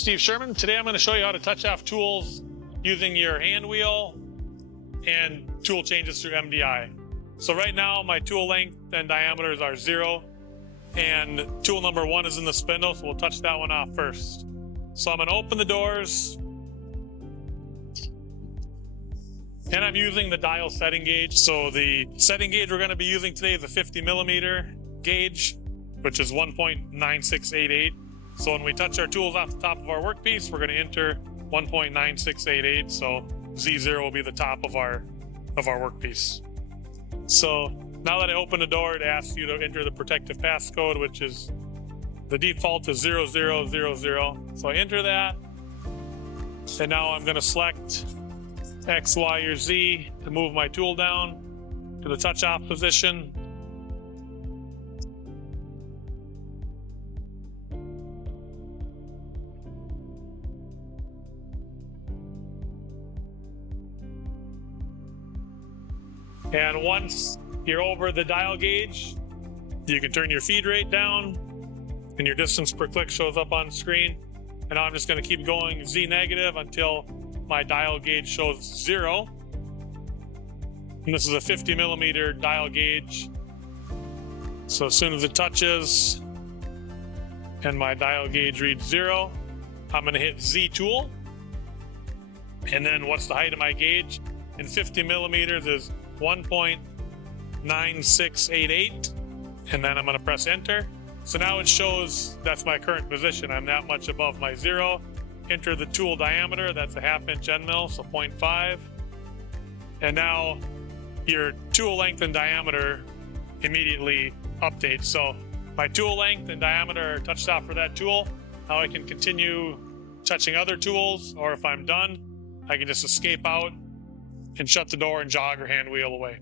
Steve Sherman. Today I'm going to show you how to touch off tools using your hand wheel and tool changes through MDI. So right now my tool length and diameters are 0 and tool number 1 is in the spindle, so we'll touch that one off first. So I'm going to open the doors and I'm using the dial setting gauge. So the setting gauge we're going to be using today is a 50 millimeter gauge, which is 1.9688. So when we touch our tools off the top of our workpiece, we're going to enter 1.9688. So Z0 will be the top of our workpiece. So now that I open the door, it asks you to enter the protective passcode, which is the default is 0000. So I enter that, and now I'm going to select X, Y, or Z to move my tool down to the touch off position. And once you're over the dial gauge, you can turn your feed rate down and your distance per click shows up on screen. And now I'm just going to keep going Z negative until my dial gauge shows 0. And this is a 50 millimeter dial gauge. So as soon as it touches and my dial gauge reads 0, I'm going to hit Z tool. And then what's the height of my gauge? In 50 millimeters is 1.9688, and then I'm going to press enter. So now it shows that's my current position. I'm that much above my 0. Enter the tool diameter, that's a 1/2 inch end mill, so 0.5. And now your tool length and diameter immediately updates. So my tool length and diameter are touched off for that tool. Now I can continue touching other tools, or if I'm done, I can just escape out and shut the door and jog or hand wheel away.